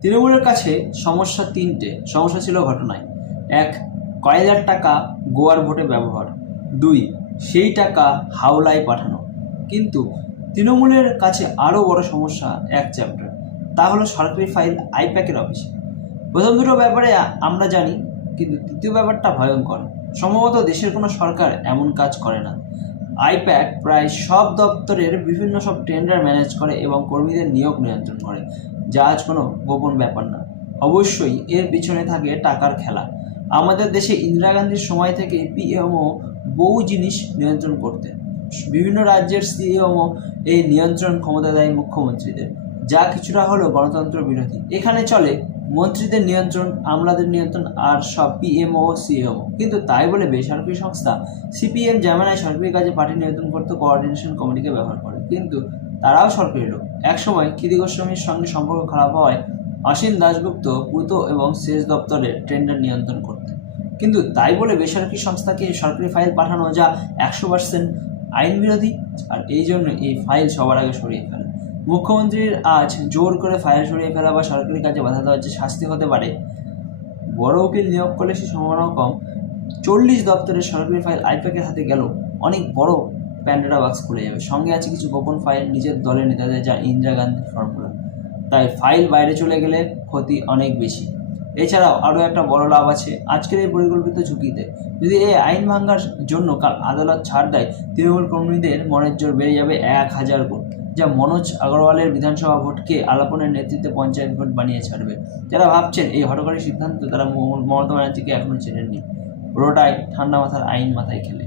তৃণমূলের কাছে সমস্যা তিনটে। সমস্যা ছিল ঘটনায়: এক, কয়লার টাকা গোয়ার ভোটে ব্যবহার; দুই, সেই টাকা হাওলায় পাঠানো। কিন্তু তৃণমূলের কাছে আরও বড় সমস্যা এক চ্যাপ্টার, তা হলো সরকারি ফাইল আইপ্যাকের অফিসে। প্রথম দুটো ব্যাপারে আমরা জানি, কিন্তু তৃতীয় ব্যাপারটা ভয়ঙ্কর। সম্ভবত দেশের কোনো সরকার এমন কাজ করে না। আইপ্যাক প্রায় সব দপ্তরের বিভিন্ন সব টেন্ডার ম্যানেজ করে এবং কর্মীদের নিয়োগ নিয়ন্ত্রণ করে, যা আজ কোনো গোপন ব্যাপার না। অবশ্যই এর পিছনে থাকে টাকার খেলা। আমাদের দেশে ইন্দিরা গান্ধীর সময় থেকে পিএমও বহু জিনিস নিয়ন্ত্রণ করতেন। বিভিন্ন রাজ্যের সিএমও এই নিয়ন্ত্রণ ক্ষমতা দেয় মুখ্যমন্ত্রীদের, যা কিছুটা হলেও গণতন্ত্র বিরোধী। এখানে চলে মন্ত্রীদের নিয়ন্ত্রণ, আমলাদের নিয়ন্ত্রণ, আর সব পিএমও সিএমও। কিন্তু তাই বলে বেসরকারি সংস্থা সিপিএম জামানায় সরকারি কাজে পার্টি নিয়ন্ত্রণ করতে কোঅর্ডিনেশন কমিটিকে ব্যবহার করে, কিন্তু তারাও সরকারি লোক। একসময় কৃতি গোস্বামীর সঙ্গে সম্পর্ক খারাপ হওয়ায় অসীম দাশগুপ্ত পূর্ত এবং সেচ দপ্তরের টেন্ডার নিয়ন্ত্রণ করতেন। কিন্তু তাই বলে বেসরকারি সংস্থাকে সরকারি ফাইল পাঠানো যা 100% আইন বিরোধী, আর এই জন্য এই ফাইল সবার আগে সরিয়ে ফেলে। মুখ্যমন্ত্রীর আজ জোর করে ফাইল সরিয়ে ফেলা বা সরকারি কাজে বাধা দেওয়ার যে শাস্তি হতে পারে, বড় উকিল নিয়োগ করলে সে সম্ভাবনাও কম। 40 দপ্তরের সরকারি ফাইল আইপ্যাকের হাতে গেল অনেক বড় প্যান্ডোরা বাক্স খুলে যাবে। সঙ্গে আছে কিছু গোপন ফাইল নিজের দলের নেতাদের, যা ইন্দিরা গান্ধীর ফর্মুলা। তাই ফাইল বাইরে চলে গেলে ক্ষতি অনেক বেশি। এছাড়াও আরও একটা বড় লাভ আছে আজকের এই পরিকল্পিত ঝুঁকিতে। যদি এই আইন ভাঙার জন্য কাল আদালত ছাড় দেয়, তৃণমূল কর্মীদের মনের জোর বেড়ে যাবে 1000 গুণ, যা মনোজ আগরওয়ালের বিধানসভা ভোটকে আলাপনের নেতৃত্বে পঞ্চায়েত ভোট বানিয়ে ছাড়বে। যারা ভাবছেন এই হঠকারী সিদ্ধান্ত, তারা মমতা ব্যানার্জিকে এখনও চেনেননি। পুরোটাই ঠান্ডা মাথার আইন মাথায় খেলে।